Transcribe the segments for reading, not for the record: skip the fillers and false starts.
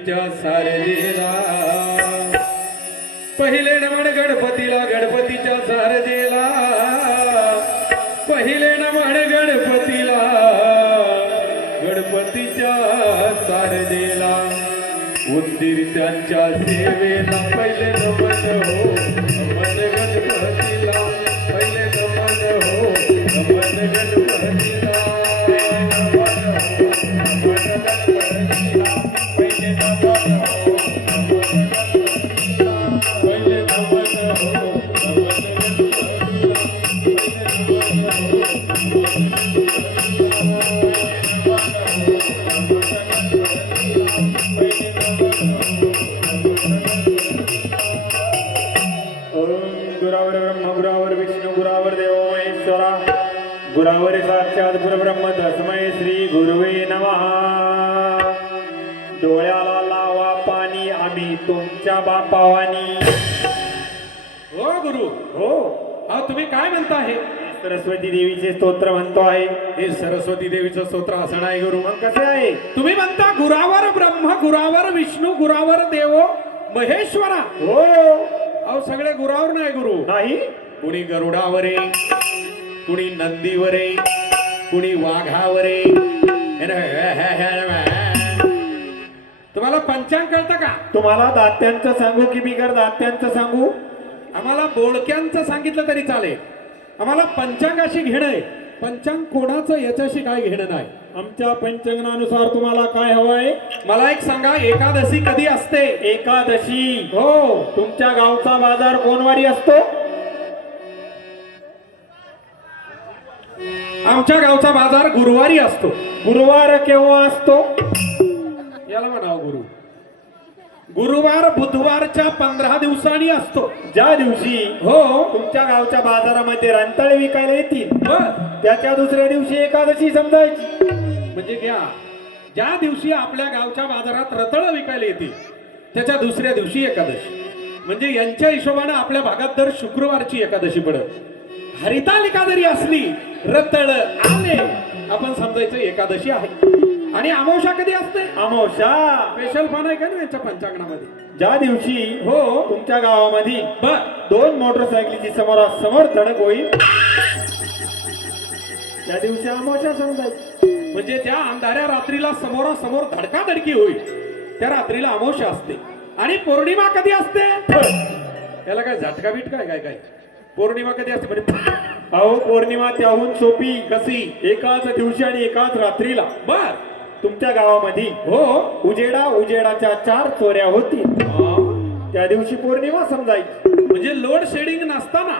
गणपतीच्या सारजेला पहिले नमन गणपतीला गणपतीच्या सारजेला पहिले नमन गणपतीला गणपतीच्या सारजेला उंदीर त्यांच्या सेवेला पहिले नमन हो नमन गणपतीला पहिले नमन हो नमन गणपतीला गुरावर साक्षात परब्रह्म तस्मै श्री गुरुवे नमः. डोळ्याला लावा पाणी आम्ही तुमच्या बापावानी. हो गुरु हो हा तुम्ही काय म्हणता आहे? सरस्वती देवीचे स्तोत्र म्हणतो आहे. हे सरस्वती देवीचं स्तोत्र असं नाही गुरु. मग कसे आहे? तुम्ही म्हणता गुरावर ब्रह्म गुरावर विष्णू गुरावर देव महेश्वरा. हो अहो सगळे गुरावर नाही गुरु. नाही, कुणी गरुडावर आहे, कुणी नंदीवर आहे, कुणी वाघावर आहे. तुम्हाला पंचांग कळतं का? तुम्हाला दात्यांचं सांगू की बिगर दात्यांचं सांगू? आम्हाला बोलक्यांचं सांगितलं तरी चालेल. आम्हाला पंचांगाशी घेणं आहे. पंचांग कोणाचं याच्याशी काय घेणं नाही. आमच्या पंचांगानुसार तुम्हाला काय हवंय? मला एक सांगा, एकादशी कधी असते? एकादशी. हो. तुमच्या गावचा बाजार कोणवारी असतो? आमच्या गावचा बाजार गुरुवारी असतो. गुरुवार केव्हा असतो? याला म्हणावं गुरु. गुरुवार बुधवारच्या 15 दिवसांनी असतो. ज्या दिवशी हो तुमच्या गावच्या बाजारामध्ये रंताळे विकायला येतील बर. त्याच्या दुसऱ्या दिवशी एकादशी समजायची. म्हणजे घ्या, ज्या दिवशी आपल्या गावच्या बाजारात रताळ विकायला येतील त्याच्या दुसऱ्या दिवशी एकादशी. म्हणजे यांच्या हिशोबाने आपल्या भागात दर शुक्रवारची एकादशी पडत. हरितालिका जरी असली रताळ आले आपण समजायचं एकादशी आहे. आणि अमावस्या कधी असते? अमावस्या स्पेशल फन आहे का ना यांच्या पंचांगणामध्ये? ज्या दिवशी हो तुमच्या गावामध्ये बर 2 मोटरसायकलीची समोरासमोर धडक होईल त्या दिवशी अमावस्या समजायची. म्हणजे ज्या अंधाऱ्या रात्रीला समोरासमोर धडकाधडकी होईल त्या रात्रीला अमावस्या असते. आणि पौर्णिमा कधी असते? त्याला काय झटका बिटका काय काय? पौर्णिमा कधी असते म्हणजे? अहो पौर्णिमा त्याहून सोपी. कशी? एकाच दिवशी आणि एकाच रात्रीला बर तुमच्या गावामध्ये हो उजेडाच्या 4 चोऱ्या होतील त्या दिवशी पौर्णिमा समजायची. म्हणजे लोड शेडिंग नसताना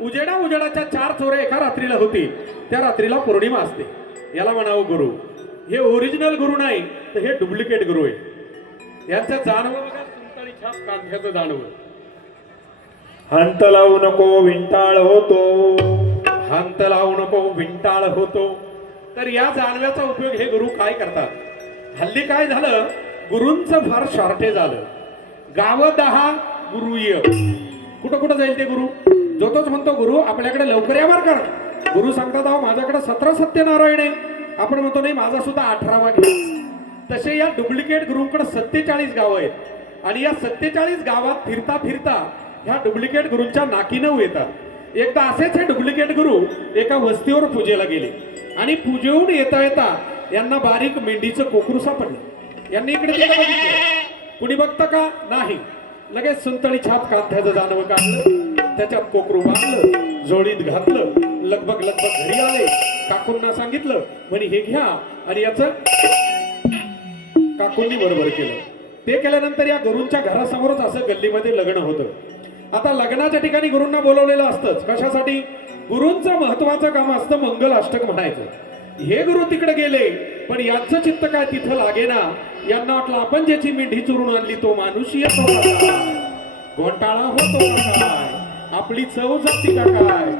उजेडाच्या 4 चोऱ्या एका रात्रीला होतील त्या रात्रीला पौर्णिमा असते. याला म्हणावं गुरु. हे ओरिजिनल गुरु नाही तर हे डुप्लिकेट गुरु आहे. यांचं जाणवं बघा, सुंतळी छाप कांद्याचं जाणवं. हंत लावू नको विंटाळ होतो. हंत लावू नको विंटाळ होतो. तर या जानव्याचा उपयोग हे गुरु काय करतात? हल्ली काय झालं, गुरूंचं फार शॉर्टेज आलं. गाव 10 गुरु 1. कुठं कुठं जाईल ते गुरु? जो तोच म्हणतो गुरु आपल्याकडे लवकर या बर कर. गुरु सांगतात अहो माझ्याकडे 17 सत्यनारायण आहे. आपण म्हणतो नाही माझा सुद्धा 18वा घ्या. तसे या डुप्लिकेट गुरुंकडे 47 गावं आहेत. आणि या 47 गावात फिरता फिरता ह्या डुप्लिकेट गुरूंच्या नाकीनऊ येतात. एकदा असेच हे डुप्लिकेट गुरु एका वस्तीवर पूजेला गेले आणि पूजेहून येता येता यांना बारीक मेंढीचं कोकरू सापडलं. यांनी इकडे तिकडे बघितलं. कुणी बघतं का? नाही. लगेच सुंतळी छाप कांद्याचं जानवं काढलं, त्याच्यात कोकरू बांधलं, जोडीत घातलं, लगभग घरी आले. काकूंना सांगितलं म्हणे हे घ्या. आणि याचं काकूंनी बरोबर केलं. ते केल्यानंतर या गुरूंच्या घरासमोरच असं गल्लीमध्ये लग्न होतं. आता लग्नाच्या ठिकाणी गुरूंना बोलवलेलं असतंच. कशासाठी? गुरूंचं महत्वाचं काम असतं मंगल अष्टक म्हणायचं. हे गुरु तिकडे गेले पण यांचं चित्त काय तिथं लागेना. यांना वाटलं आपण ज्याची मेंढी चुरून आणली तो माणूस येतो घोटाळा होतो का काय, आपली चव जाती का काय.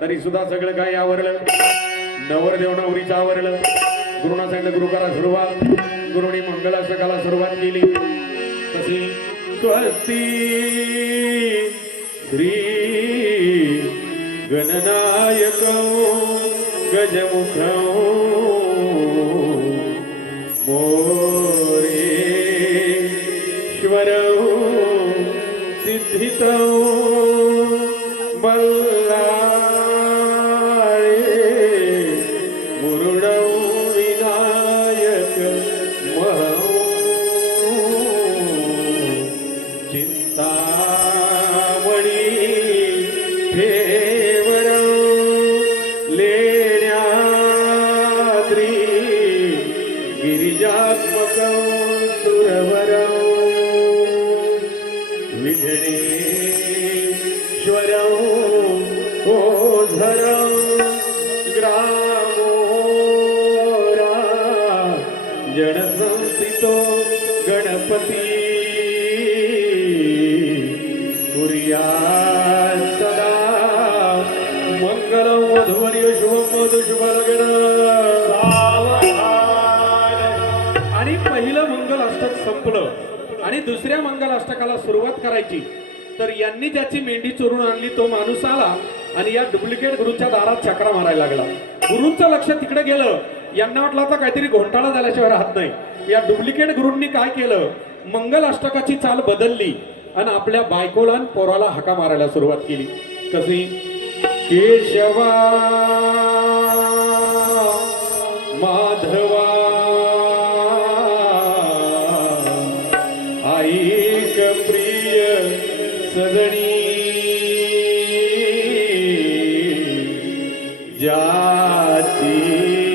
तरी सुद्धा सगळं काय आवरलं. नवरदेव नवरीचं आवरलं. गुरुना सांगितलं गुरु करा सुरुवात. गुरुनी मंगल अष्टकाला सुरुवात केली. कशी? स्वस्ती श्री गणनायक गजमुख मोरे सुरवरं विघ्नेश्वरं ओझरं ग्रामोरा जनसंस्थितो गणपती कुर्यात् सदा मंगलं वधूवर्य शुभं वधू शुभलग्न आणि पहिलं मंगल अष्टक संपलं आणि दुसऱ्या मंगल अष्टकाला सुरुवात करायची तर यांनी ज्याची मेंढी चोरून आणली तो माणूस आला आणि या डुप्लिकेट गुरुच्या दारात चक्रा मारायला लागला. गुरुंचं लक्ष तिकडे गेलं. यांना वाटलं आता काहीतरी घोटाळा झाल्याशिवाय राहत नाही. या डुप्लिकेट गुरूंनी काय केलं, मंगल अष्टकाची चाल बदलली आणि आपल्या बायकोला आणि पोराला हाका मारायला सुरुवात केली. कशी? केशवा माधवा ऐक प्रिय सजनी जाती